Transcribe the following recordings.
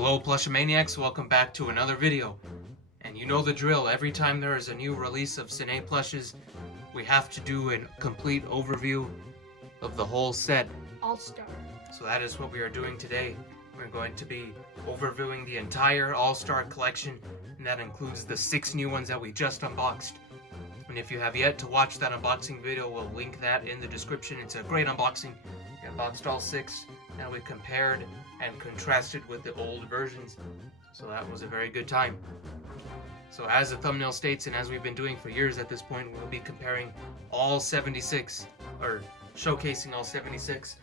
Hello Plushomaniacs, welcome back to another video. And you know the drill, every time there is a new release of Cine plushes, we have to do a complete overview of the whole set. All-Star. So that is what we are doing today. We're going to be overviewing the entire All-Star collection, and that includes the 6 new ones that we just unboxed. And if you have yet to watch that unboxing video, we'll link that in the description. It's a great unboxing. We unboxed all 6, and we compared and contrasted with the old versions. So that was a very good time. So as the thumbnail states, and as we've been doing for years at this point, we'll be comparing all 76, or showcasing all 76.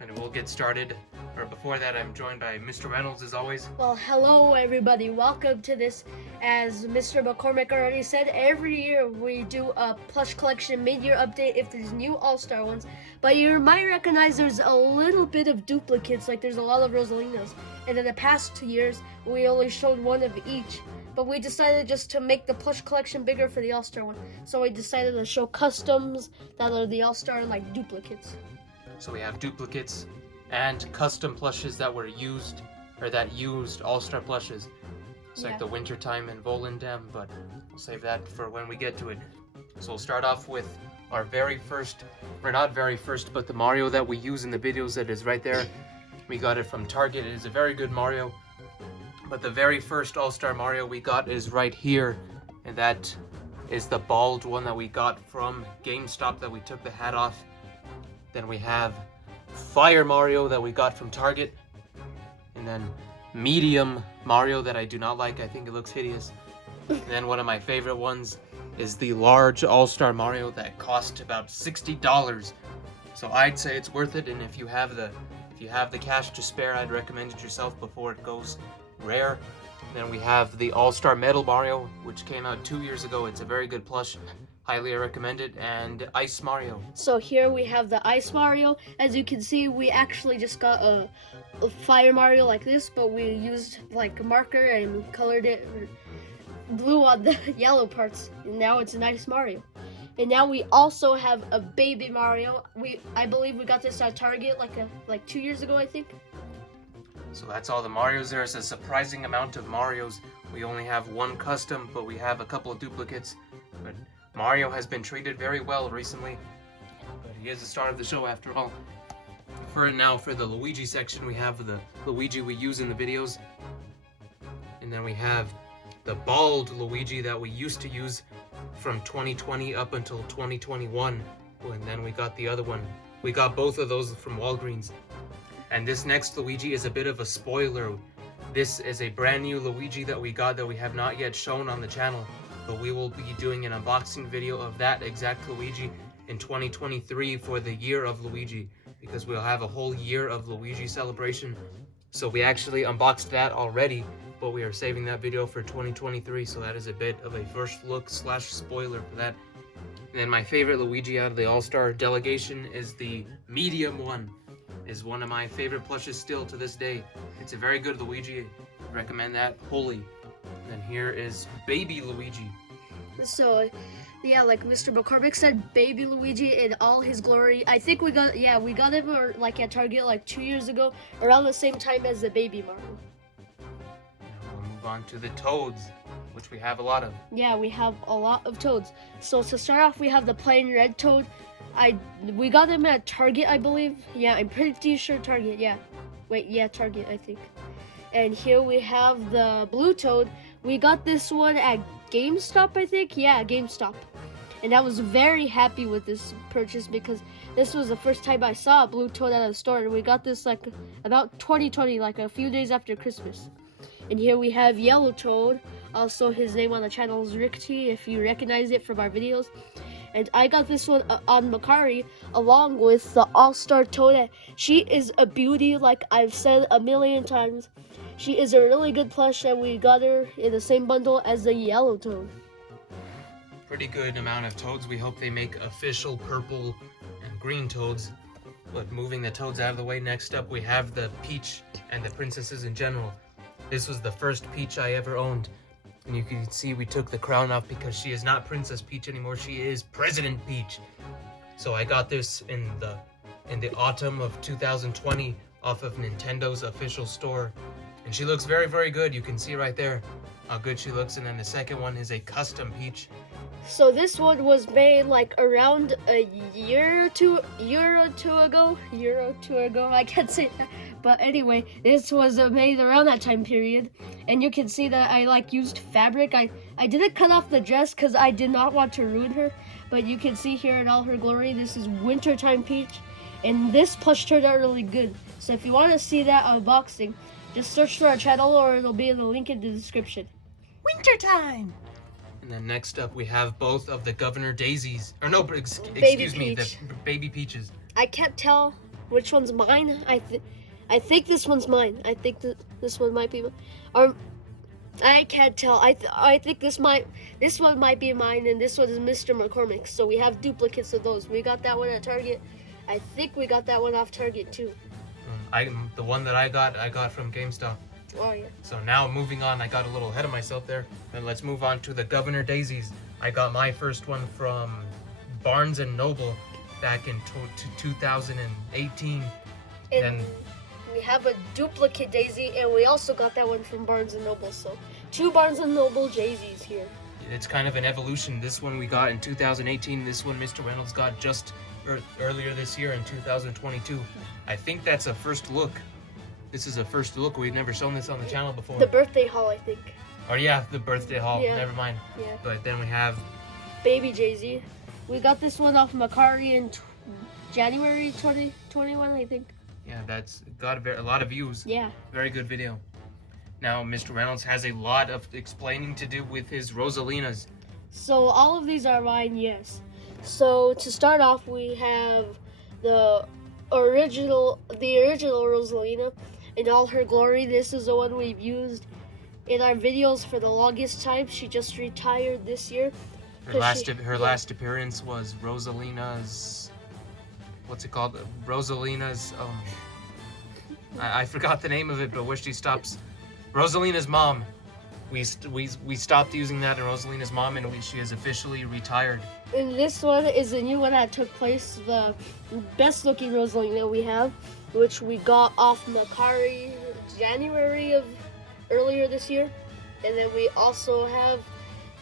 And we'll get started. Or before that, I'm joined by Mr. Reynolds as always. Well, hello everybody. Welcome to this. As Mr. McCormick already said, every year we do a plush collection mid-year update if there's new All-Star ones. But you might recognize there's a little bit of duplicates, like there's a lot of Rosalinas. And in the past 2 years, we only showed one of each. But we decided just to make the plush collection bigger for the All-Star one. So we decided to show customs that are the All-Star and like duplicates. So we have duplicates and custom plushes that were used, or that used All-Star plushes. It's like the Wintertime and Volendam, but we'll save that for when we get to it. So we'll start off with our very first, or not very first, but the Mario that we use in the videos that is right there. We got it from Target. It is a very good Mario. But the very first All-Star Mario we got is right here, and that is the bald one that we got from GameStop that we took the hat off. Then we have Fire Mario that we got from Target. And then Medium Mario that I do not like. I think it looks hideous. And then one of my favorite ones is the large All-Star Mario that cost about $60. So I'd say it's worth it, and if you have the cash to spare, I'd recommend it yourself before it goes rare. Then we have the All-Star Metal Mario, which came out 2 years ago. It's a very good plush. Highly recommend it. And Ice Mario. So here we have the Ice Mario. As you can see, we actually just got a Fire Mario like this, but we used like a marker and colored it blue on the yellow parts, and now it's an Ice Mario. And now we also have a Baby Mario. I believe we got this at Target like 2 years ago, I think. So that's all the Marios. There's a surprising amount of Marios. We only have one custom, but we have a couple of duplicates. But Mario has been treated very well recently, but he is the star of the show after all. For the Luigi section, we have the Luigi we use in the videos. And then we have the bald Luigi that we used to use from 2020 up until 2021. And then we got the other one. We got both of those from Walgreens. And this next Luigi is a bit of a spoiler. This is a brand new Luigi that we got that we have not yet shown on the channel. But we will be doing an unboxing video of that exact Luigi in 2023 for the year of Luigi, because we'll have a whole year of Luigi celebration. So we actually unboxed that already, but we are saving that video for 2023, so that is a bit of a first look / spoiler for that. And then my favorite Luigi out of the All-Star delegation is the medium one. Is one of my favorite plushes still to this day. It's a very good Luigi. I recommend that wholly. And here is Baby Luigi. So, yeah, like Mr. McCormick said, Baby Luigi in all his glory. I think we got him like at Target like 2 years ago, around the same time as the Baby Mario. Now we'll move on to the Toads, which we have a lot of. Yeah, we have a lot of Toads. So to start off, we have the plain red Toad. We got him at Target, I believe. Yeah, I'm pretty sure Target, yeah. Wait, yeah, Target, I think. And here we have the blue Toad. We got this one at GameStop, I think. Yeah, GameStop. And I was very happy with this purchase because this was the first time I saw a blue Toad at a store. And we got this like about 2020, like a few days after Christmas. And here we have Yellow Toad. Also, his name on the channel is Rick T, if you recognize it from our videos. And I got this one on Macari along with the All-Star Toad. She is a beauty, like I've said a million times. She is a really good plush, and we got her in the same bundle as the Yellow Toad. Pretty good amount of Toads. We hope they make official purple and green Toads. But moving the Toads out of the way, next up we have the Peach and the princesses in general. This was the first Peach I ever owned. And you can see we took the crown off because she is not Princess Peach anymore. She is President Peach. So I got this in the autumn of 2020 off of Nintendo's official store. And she looks very, very good. You can see right there how good she looks. And then the second one is a custom Peach. So this one was made like around a year or two ago. I can't say that. But anyway, this was made around that time period. And you can see that I like used fabric. I didn't cut off the dress because I did not want to ruin her. But you can see here in all her glory, this is Wintertime Peach. And this plush turned out really good. So if you want to see that unboxing, just search for our channel or it'll be in the link in the description. Wintertime! And then next up, we have both of the Governor Daisies. Or no, Baby excuse me, the Peach. Baby Peaches. I can't tell which one's mine. I think this one's mine. I think this one might be, or I can't tell. I think this one might be mine, and this one is Mr. McCormick's. So we have duplicates of those. We got that one at Target. I think we got that one off Target too. The one that I got from GameStop. Oh yeah. So now moving on, I got a little ahead of myself there. And let's move on to the Governor Daisies. I got my first one from Barnes & Noble back in 2018. And we have a duplicate Daisy, and we also got that one from Barnes & Noble. So 2 Barnes & Noble Daisies here. It's kind of an evolution. This one we got in 2018. This one Mr. Reynolds got just earlier this year in 2022. I think that's a first look. This is a first look. We've never shown this on the channel before. The birthday haul, I think. Or yeah, the birthday haul. Yeah. Never mind. Yeah. But then we have Baby Daisy. We got this one off Macari in January 2021, I think. yeah, that's got a lot of views. Yeah. Very good video. Now Mr. Reynolds has a lot of explaining to do with his Rosalinas. So all of these are mine, yes. So to start off, we have the original Rosalina in all her glory. This is the one we've used in our videos for the longest time. She just retired this year. Her last appearance was Rosalina's. What's it called? Rosalina's. I forgot the name of it, but where she stops. Rosalina's mom. We stopped using that in Rosalina's mom, and she is officially retired. And this one is a new one that took place, the best looking Rosalina we have, which we got off Macari January of earlier this year. And then we also have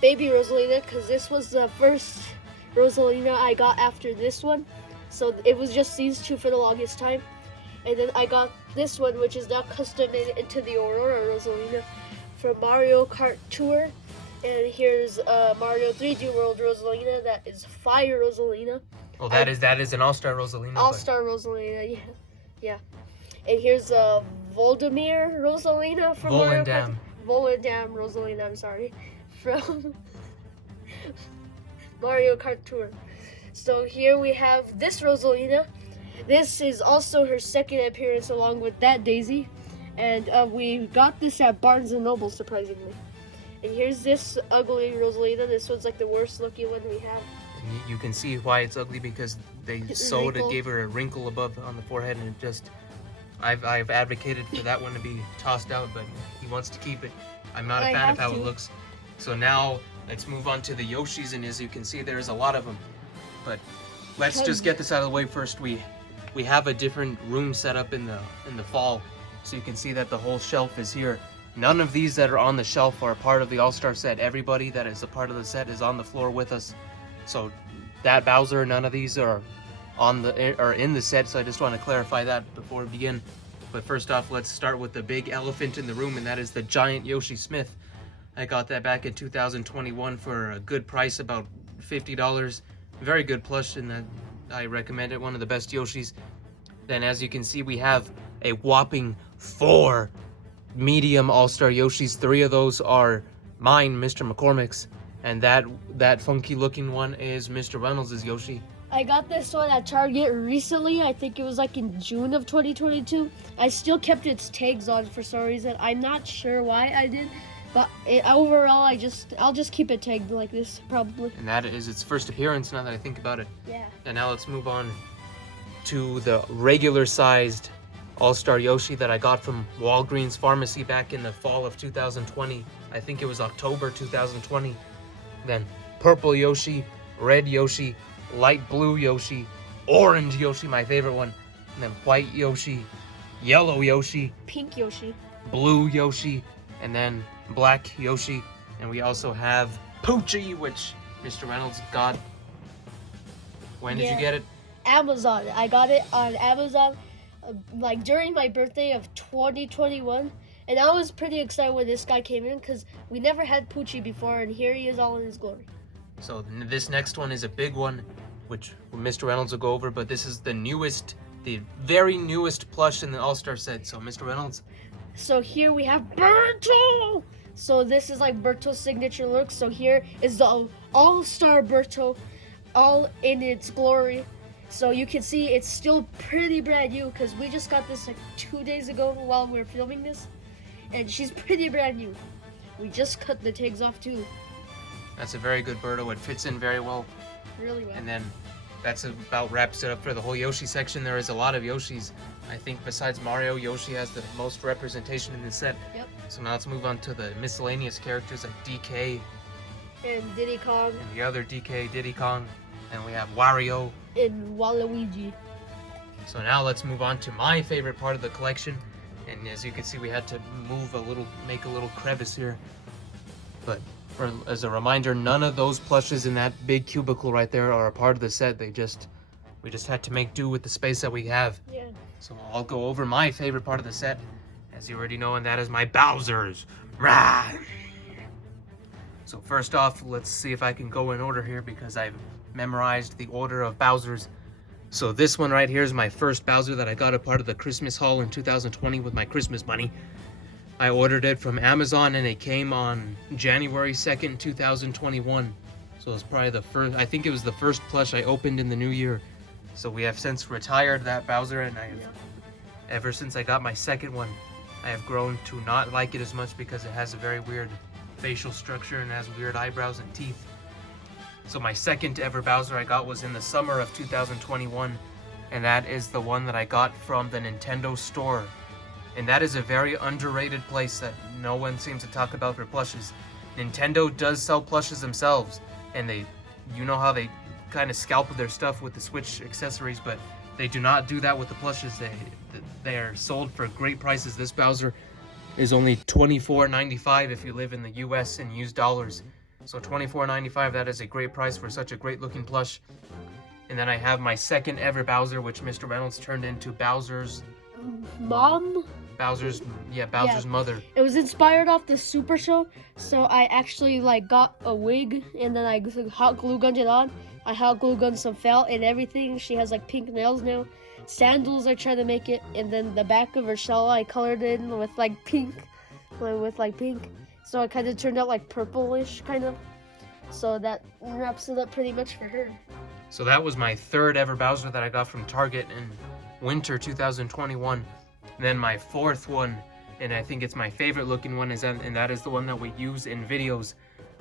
Baby Rosalina, because this was the first Rosalina I got after this one. So it was just these two for the longest time. And then I got this one, which is now custom made into the Aurora Rosalina from Mario Kart Tour. And here's Mario 3D World Rosalina. That is Fire Rosalina. Oh, that is an All-Star Rosalina. All-Star Rosalina, yeah. And here's Voldemir Rosalina from Mario Kart. Volendam Rosalina, I'm sorry. From Mario Kart Tour. So here we have this Rosalina. This is also her second appearance along with that Daisy. And we got this at Barnes & Noble, surprisingly. And here's this ugly Rosalina. This one's like the worst looking one we have. And you can see why it's ugly, because they sewed it, gave her a wrinkle above on the forehead, and it just... I've advocated for that one to be tossed out, but he wants to keep it. I'm not a fan of how it looks. So now let's move on to the Yoshis, and as you can see, there's a lot of them. But let's just get this out of the way first. We have a different room set up in the fall, so you can see that the whole shelf is here. None of these that are on the shelf are part of the All-Star set. Everybody that is a part of the set is on the floor with us. So that Bowser, none of these are in the set, so I just want to clarify that before we begin. But first off, let's start with the big elephant in the room, and that is the giant Yoshi Smith. I got that back in 2021 for a good price, about $50. Very good plush, and that I recommend it. One of the best Yoshis. Then as you can see, we have a whopping 4 medium All-Star Yoshis. 3 of those are mine, Mr. McCormick's, and that funky looking one is Mr. Reynolds' Yoshi. I got this one at Target recently. I think it was like in June of 2022. I still kept its tags on for some reason. I'm not sure why I did, but overall I'll just keep it tagged like this probably. And that is its first appearance, now that I think about it. Yeah. And now let's move on to the regular sized All-Star Yoshi that I got from Walgreens Pharmacy back in the fall of 2020. I think it was October 2020. Then purple Yoshi, red Yoshi, light blue Yoshi, orange Yoshi, my favorite one, and then white Yoshi, yellow Yoshi, Pink Yoshi. blue Yoshi, and then black Yoshi. And we also have Poochie, which Mr. Reynolds got. When did you get it? Amazon. I got it on Amazon like during my birthday of 2021. And I was pretty excited when this guy came in because we never had Poochie before, and here he is all in his glory. So this next one is a big one, which Mr. Reynolds will go over, but this is the newest, the very newest plush in the All-Star set. So Mr. Reynolds. So here we have Birdo! So this is like Birdo's signature look. So here is the All-Star Birdo, all in its glory. So you can see it's still pretty brand new because we just got this like 2 days ago while we were filming this. And she's pretty brand new. We just cut the tags off too. That's a very good Birdo. It fits in very well. Really well. And then that's about wraps it up for the whole Yoshi section. There is a lot of Yoshis. I think besides Mario, Yoshi has the most representation in the set. Yep. So now let's move on to the miscellaneous characters like DK. And Diddy Kong. And the other DK, Diddy Kong. And we have Wario. And Waluigi. So now let's move on to my favorite part of the collection. And as you can see, we had to make a little crevice here. But as a reminder, none of those plushes in that big cubicle right there are a part of the set. We just had to make do with the space that we have. Yeah. So I'll go over my favorite part of the set, as you already know, and that is my Bowsers. Rah! So first off, let's see if I can go in order here because I've memorized the order of Bowsers. So this one right here is my first Bowser that I got a part of the Christmas haul in 2020 with my Christmas money. I ordered it from Amazon and it came on January 2nd, 2021. So it was probably the first, I think it was the first plush I opened in the new year. So we have since retired that Bowser, and ever since I got my second one, I have grown to not like it as much because it has a very weird facial structure and has weird eyebrows and teeth. So my second ever Bowser I got was in the summer of 2021, and that is the one that I got from the Nintendo store. And that is a very underrated place that no one seems to talk about for plushes. Nintendo does sell plushes themselves, and you know how they kind of scalp their stuff with the Switch accessories, but they do not do that with the plushes. They are sold for great prices. This Bowser is only $24.95 if you live in the US and use dollars. So $24.95, that is a great price for such a great looking plush. And then I have my second ever Bowser, which Mr. Reynolds turned into Bowser's mom. Bowser's mother. It was inspired off the Super Show, so I actually got a wig and then I hot glue gunned it on. I hot glue gunned some felt and everything. She has pink nails now. Sandals I tried to make it, and then the back of her shell I colored in with pink, pink. So it kind of turned out purplish kind of. So that wraps it up pretty much for her. So that was my third ever Bowser that I got from Target in winter 2021. And then my fourth one, and I think it's my favorite looking one, and that is the one that we use in videos.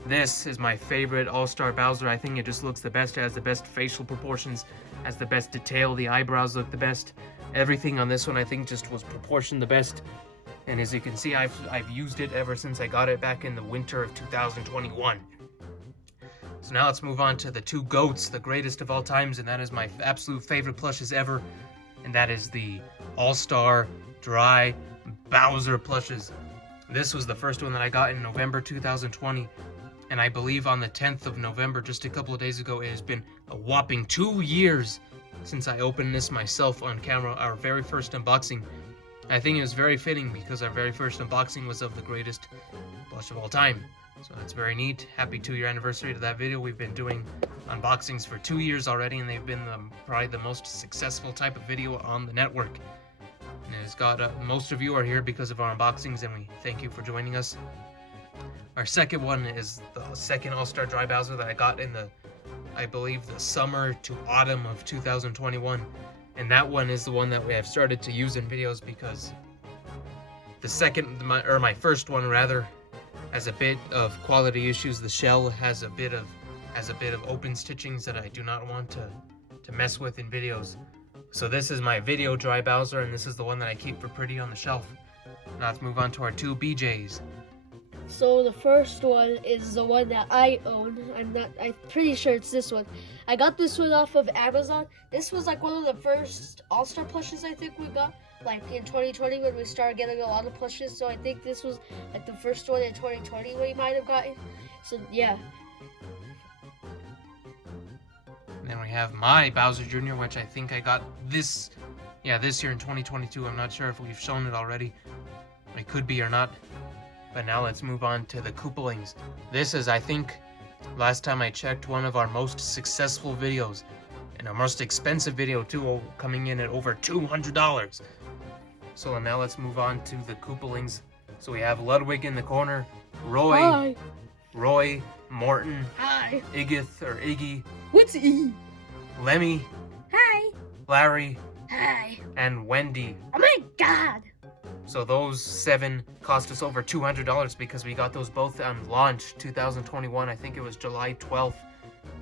This is my favorite All-Star Bowser. I think it just looks the best. It has the best facial proportions, has the best detail. The eyebrows look the best. Everything on this one I think just was proportioned the best. And as you can see, I've used it ever since I got it back in the winter of 2021. So now let's move on to the two GOATs, the greatest of all times, and that is my absolute favorite plushes ever. And that is the All-Star Dry Bowser plushes. This was the first one that I got in November 2020. And I believe on the 10th of November, just a couple of days ago, it has been a whopping 2 years since I opened this myself on camera, our very first unboxing. I think it was very fitting because our very first unboxing was of the greatest plush of all time. So that's very neat. Happy 2-year anniversary to that video. We've been doing unboxings for 2 years already, and they've been probably the most successful type of video on the network. And it's got most of you are here because of our unboxings, and we thank you for joining us. Our second one is the second All-Star Dry Bowser that I got in I believe the summer to autumn of 2021. And that one is the one that we have started to use in videos because my first one rather, has a bit of quality issues. The shell has a bit of open stitchings that I do not want to mess with in videos. So this is my video Dry Bowser, and this is the one that I keep for pretty on the shelf. Now let's move on to our two BJs. So the first one is the one that I own. I'm pretty sure it's this one. I got this one off of Amazon. This was one of the first All-Star plushes I think we got. like in 2020 when we started getting a lot of plushes. So I think this was like the first one in 2020 we might have gotten. So yeah. And then we have my Bowser Jr., which I think I got this year in 2022. I'm not sure if we've shown it already. It could be or not. But now let's move on to the Koopalings. This is, I think, last time I checked, one of our most successful videos. And our most expensive video too, coming in at over $200. So now let's move on to the Koopalings. So we have Ludwig in the corner, Hi. Roy, Morton, Hi. Iggy, What's E? Lemmy, Hi. Larry, Hi. and Wendy. Oh my God. So those 7 cost us over $200 because we got those both on launch 2021. I think it was July 12th,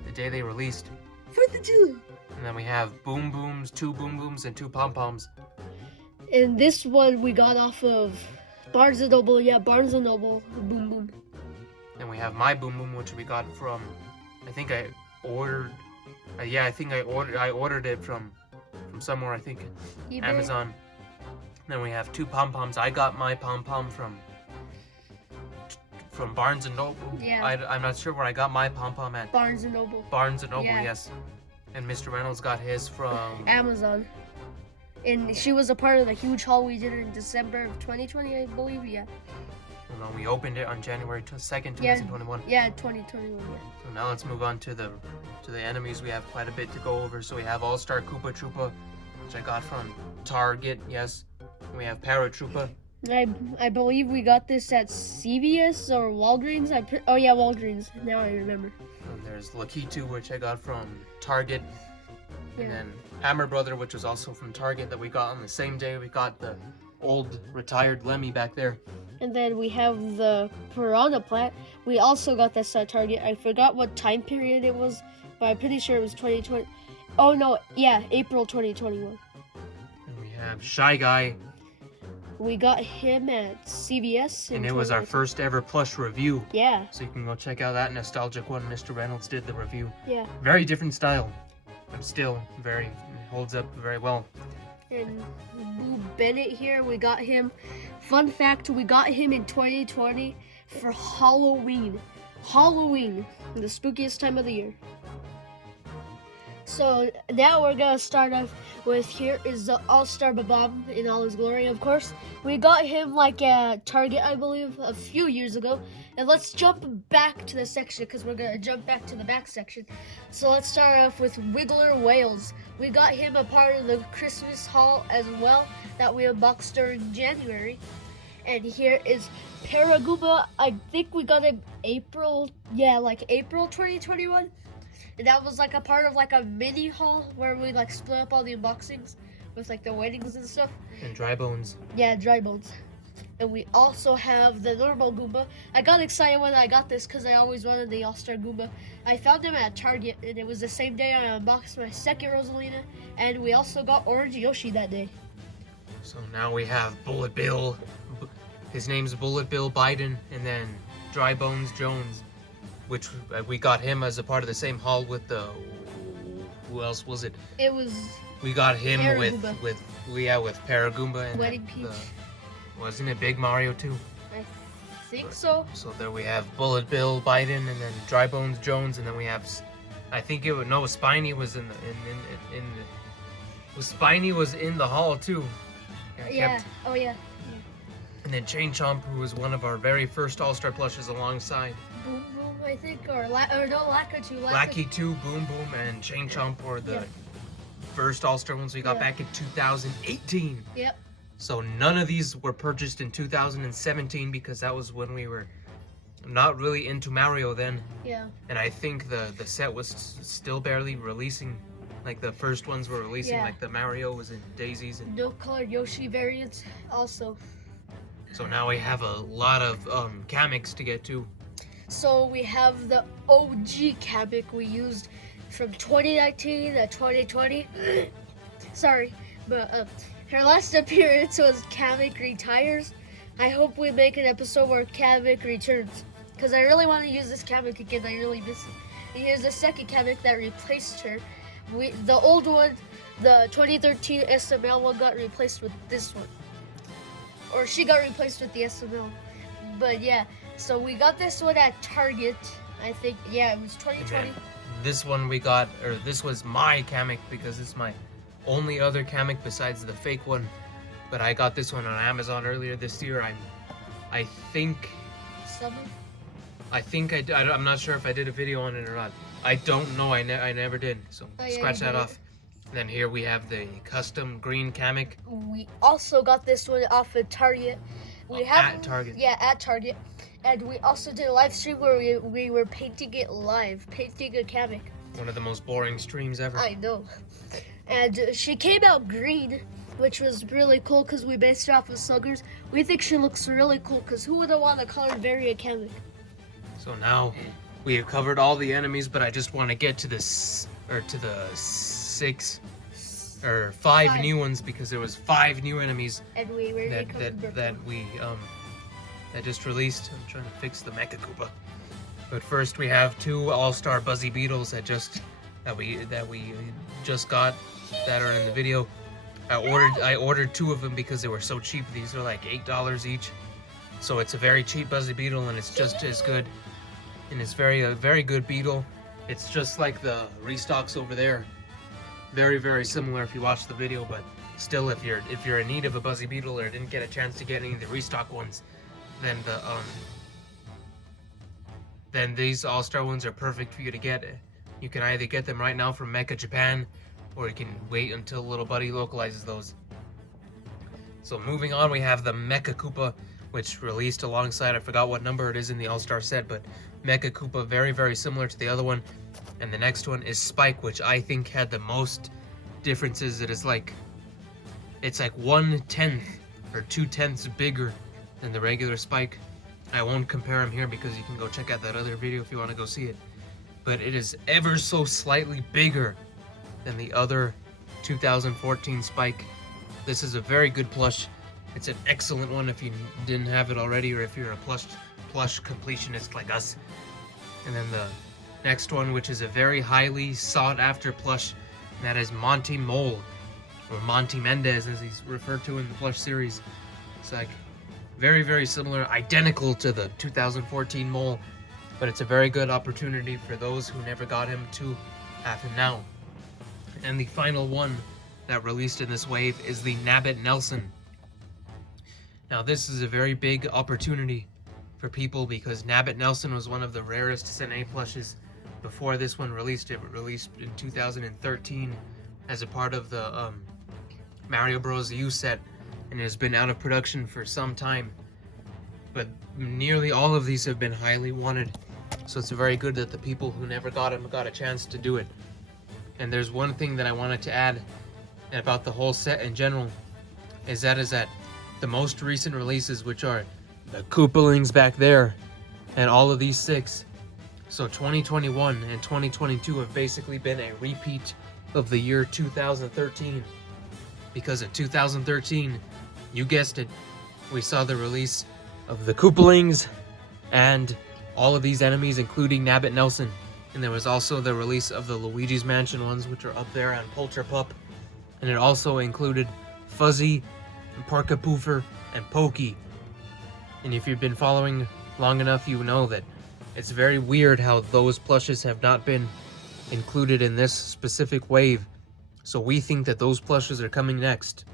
the day they released. 4th of July. And then we have Boom Booms, 2 Boom Booms, and 2 Pom Poms. And this one we got off of Barnes & Noble. Yeah, Barnes & Noble. Boom Boom. And we have my Boom Boom, which we got from, I think I ordered, I ordered it from somewhere, I think eBay. Amazon. Then we have 2 Pom Poms. I got my Pom Pom from Barnes & Noble. Yeah. I'm not sure where I got my Pom Pom at. Barnes & Noble. Barnes & Noble, Yeah. yes. And Mr. Reynolds got his from Amazon. And she was a part of the huge haul we did in December of 2020, I believe. Yeah. And then we opened it on January 2nd, 2021. Yeah, 2021. Yeah. So now let's move on to the enemies. We have quite a bit to go over. So we have All-Star Koopa Troopa, which I got from Target, yes. And we have Paratroopa. I believe we got this at CVS or Walgreens. Oh yeah, Walgreens. Now I remember. And there's Lakitu, which I got from Target. And Yeah. then Hammer Brother, which was also from Target, that we got on the same day. We got the old retired Lemmy back there. And then we have the Piranha Plant. We also got this at Target. I forgot what time period it was, but I'm pretty sure it was 2020. Oh no, yeah, April 2021. And we have Shy Guy. We got him at CVS. And it was our 2019. first ever plush review. Yeah, So you can go check out that nostalgic one. Mr. Reynolds did the review. yeah. Very different style, but still holds up very well. And Boo Bennett here, we got him. Fun fact, we got him in 2020 for Halloween. Halloween, the spookiest time of the year. So now we're gonna start off with, here is the All-Star Bomb in all his glory, of course. We got him like at Target, I believe, a few years ago. And let's jump back to the section because we're gonna jump back to the back section. So let's start off with Wiggler Wales. We got him a part of the Christmas haul as well that we unboxed during January. And here is Paragoomba. I think we got him April 2021. And that was like a part of like a mini haul where we like split up all the unboxings with like the weddings and stuff. And Dry Bones. Yeah, dry bones. And we also have the normal Goomba. I got excited when I got this because I always wanted the All-Star Goomba. I found him at Target, and it was the same day I unboxed my second Rosalina. And we also got Orange Yoshi that day. So now we have Bullet Bill. His name's Bullet Bill Biden, and then Dry Bones Jones, which we got him as a part of the same haul with the. Who else was it? It was We got him Paragoomba. with Paragoomba and Wedding Peach. Wasn't it Big Mario too? I think so. So there we have Bullet Bill Biden, and then Dry Bones Jones, and then we have. I think it would no. Spiny was in the. Spiny was in the haul too. I Yeah. kept- Oh yeah. And then Chain Chomp, who was one of our very first All-Star plushes alongside Boom Boom, I think, or no, Lakitu. Lackey 2, Boom Boom, and Chain Chomp were the Yeah. first All-Star ones we got Yeah. back in 2018. Yep. So none of these were purchased in 2017 because that was when we were not really into Mario then. Yeah. And I think the set was still barely releasing. Like the first ones were releasing, Yeah. like the Mario was in Daisies. And No colored Yoshi variants also. so now we have a lot of Kameks to get to. So we have the OG Kamek we used from 2019 to 2020. Sorry, but her last appearance was Kamek Retires. I hope we make an episode where Kamek returns, because I really want to use this Kamek again. I really miss it. And here's the second Kamek that replaced her. The old one the 2013 SML one got replaced with this one. Or she got replaced with the SML. But yeah, so we got this one at Target. I think, yeah, it was 2020. This one we got, or this was my Kamek because it's my only other Kamek besides the fake one. But I got this one on Amazon earlier this year. I think Summer? I'm not sure if I did a video on it or not. I don't know. I never did. So scratch that off. Then here we have the custom green Kamek. We also got this one off of Target. At Target. Yeah, at Target. And we also did a live stream where we were painting it live, painting a Kamek. One of the most boring streams ever. I know. And she came out green, which was really cool because we based it off of Suggers. We think she looks really cool because who would want a color variant Kamek? So now we have covered all the enemies, but I just want to get to the 5 new ones because there was 5 new enemies and we that just released. I'm trying to fix the Mecha Koopa. But first we have 2 All-Star Buzzy Beetles that we just got that are in the video. I ordered 2 of them because they were so cheap. These are like $8 each. So it's a very cheap Buzzy Beetle and it's just as good. And it's a very good beetle. It's just like the restocks over there. Very, very similar if you watch the video, but still if you're in need of a Buzzy Beetle or didn't get a chance to get any of the restock ones, then these All-Star ones are perfect for you to get. You can either get them right now from Mecha Japan, or you can wait until Little Buddy localizes those. So moving on, we have the Mecha Koopa, which released alongside, I forgot what number it is in the All-Star set, but Mecha Koopa, very, very similar to the other one. And the next one is Spike, which I think had the most differences. It's like 1/10 or 2/10 bigger than the regular Spike. I won't compare them here because you can go check out that other video if you want to go see it. But it is ever so slightly bigger than the other 2014 Spike. This is a very good plush. It's an excellent one if you didn't have it already, or if you're a plush completionist like us. And then the next one, which is a very highly sought after plush, and that is Monty Mole, or Monty Mendez as he's referred to in the plush series. It's like very, very similar, identical to the 2014 Mole, but it's a very good opportunity for those who never got him to have him now. And the final one that released in this wave is the Nabbit Nelson. Now this is a very big opportunity for people because Nabbit Nelson was one of the rarest Sene plushes before this one released. It released in 2013 as a part of the Mario Bros. U set, and has been out of production for some time. But nearly all of these have been highly wanted, so it's very good that the people who never got him got a chance to do it. And there's one thing that I wanted to add about the whole set in general, is that the most recent releases, which are the Koopalings back there, and all of these 6. So 2021 and 2022 have basically been a repeat of the year 2013. Because in 2013, you guessed it, we saw the release of the Koopalings and all of these enemies, including Nabbit Nelson. And there was also the release of the Luigi's Mansion ones, which are up there on Polterpup. And it also included Fuzzy, and Porcapoofer, and Pokey. And if you've been following long enough, you know that it's very weird how those plushes have not been included in this specific wave. So we think that those plushes are coming next.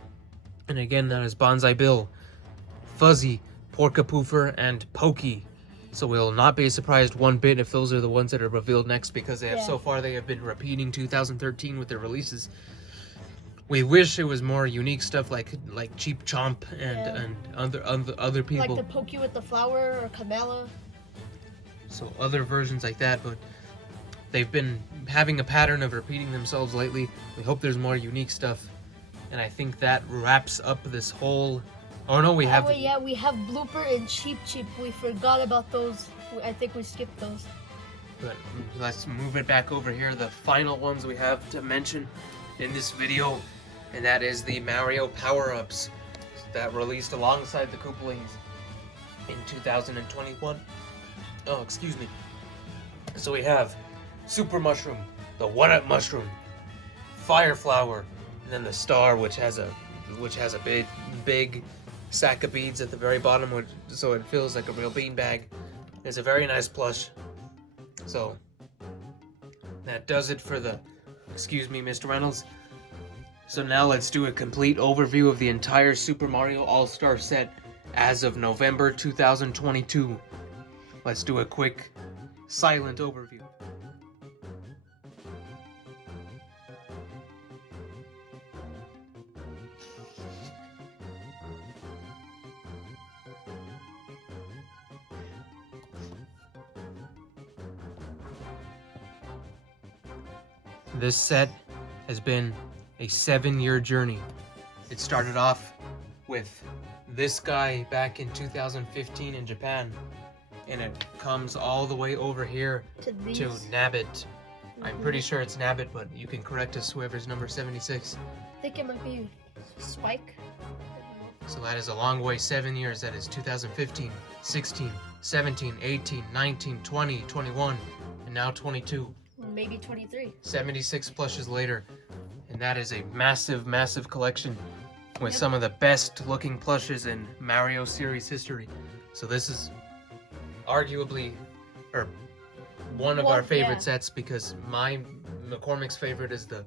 And again, that is Bonsai Bill, Fuzzy, Porcapoofer, and Pokey. So we'll not be surprised one bit if those are the ones that are revealed next, because they have so far they have been repeating 2013 with their releases. We wish it was more unique stuff like Cheap Chomp and other people. Like the Pokey with the flower or Kamala. So other versions like that, but they've been having a pattern of repeating themselves lately. We hope there's more unique stuff. And I think that wraps up this whole... Oh no, we have... yeah, we have Blooper and Cheap Cheap. We forgot about those. I think we skipped those. But let's move it back over here. The final ones we have to mention in this video, and that is the Mario Power-Ups that released alongside the Koopalings in 2021. Oh, excuse me. So we have Super Mushroom, the 1-Up Mushroom, Fire Flower, and then the star, which has a big sack of beads at the very bottom, so it feels like a real beanbag. It's a very nice plush. So that does it for the, excuse me, Mr. Reynolds. So now let's do a complete overview of the entire Super Mario All-Star set as of November 2022. Let's do a quick silent overview. This set has been a 7-year journey. It started off with this guy back in 2015 in Japan, and it comes all the way over here to Nabbit. I'm pretty sure it's Nabbit, but you can correct us, whoever's number 76. I think it might be Spike. So that is a long way, 7 years. That is 2015, 16, 17, 18, 19, 20, 21, and now 22. Maybe 23. 76 plushes later, and that is a massive, massive collection with some of the best looking plushes in Mario series history. So this is arguably, or one of our favorite sets, because McCormick's favorite is the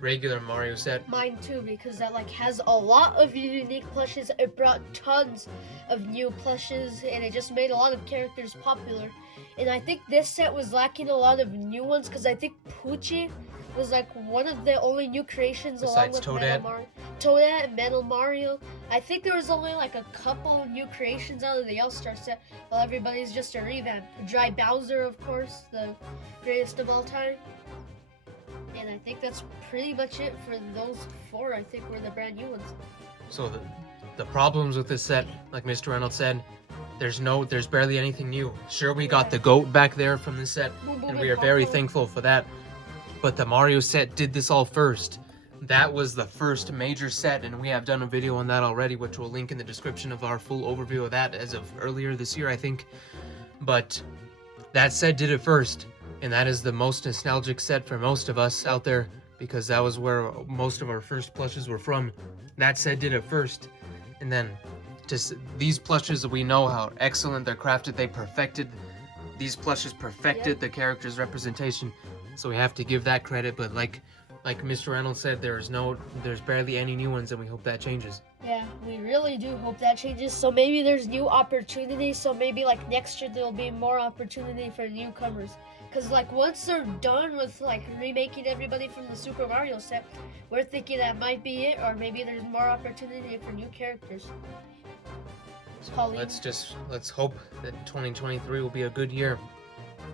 regular Mario set. Mine too, because that has a lot of unique plushes. It brought tons of new plushes, and it just made a lot of characters popular. And I think this set was lacking a lot of new ones, because I think Poochie was one of the only new creations besides along with Toadette and Metal Mario. I think there was only a couple new creations out of the All-Star set, while everybody's just a revamp. Dry Bowser, of course, the greatest of all time. And I think that's pretty much it for those 4. I think were the brand new ones. So the problems with this set, like Mr. Reynolds said, there's barely anything new. Sure, we got the goat back there from this set, and we are very thankful for that. But the Mario set did this all first. That was the first major set, and we have done a video on that already, which we'll link in the description of our full overview of that as of earlier this year, I think. But that set did it first, and that is the most nostalgic set for most of us out there, because that was where most of our first plushes were from. That set did it first, and then just these plushes, we know how excellent they're crafted. They perfected these plushes, perfected the character's representation, so we have to give that credit. But like Mr. Reynolds said, there's barely any new ones, and we hope that changes. Yeah, we really do hope that changes. So maybe there's new opportunities. So maybe next year there'll be more opportunity for newcomers. Because once they're done with remaking everybody from the Super Mario set, we're thinking that might be it, or maybe there's more opportunity for new characters. So let's hope that 2023 will be a good year.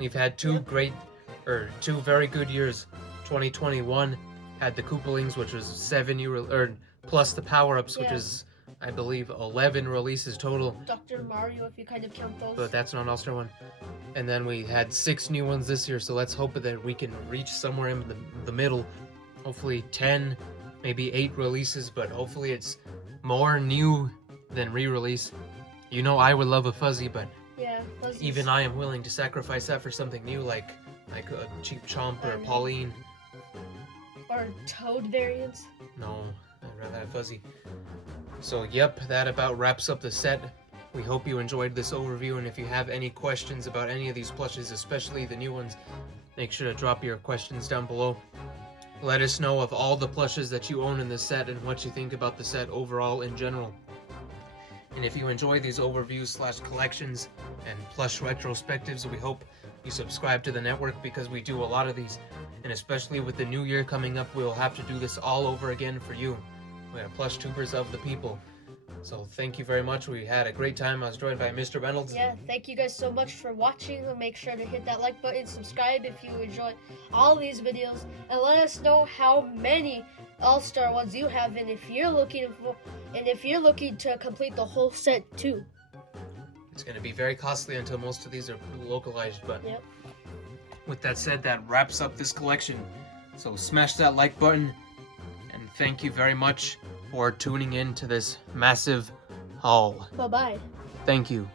We've had two very good years. 2021 had the Koopalings, which was 7 year, plus the power-ups, which is, I believe, 11 releases total. Dr. Mario, if you kind of count those. But that's not an All-Star one. And then we had 6 new ones this year, so let's hope that we can reach somewhere in the middle. Hopefully 10, maybe 8 releases, but hopefully it's more new than re-release. You know I would love a fuzzy, but even I am willing to sacrifice that for something new, like a Cheap Chomp or a Pauline. Or Toad variants. No, I'd rather have fuzzy. So yep, that about wraps up the set. We hope you enjoyed this overview, and if you have any questions about any of these plushes, especially the new ones, make sure to drop your questions down below. Let us know of all the plushes that you own in this set and what you think about the set overall in general. And if you enjoy these overviews / collections and plush retrospectives, we hope you subscribe to the network, because we do a lot of these. And especially with the new year coming up, we'll have to do this all over again for you. We are plush tubers of the people. So thank you very much. We had a great time. I was joined by Mr. Reynolds. Yeah, thank you guys so much for watching. Make sure to hit that like button, subscribe if you enjoy all these videos, and let us know how many All-Star ones you have, and if you're looking to complete the whole set too. It's going to be very costly until most of these are localized, but with that said, that wraps up this collection. So smash that like button, and thank you very much for tuning in to this massive haul. Bye-bye. Thank you.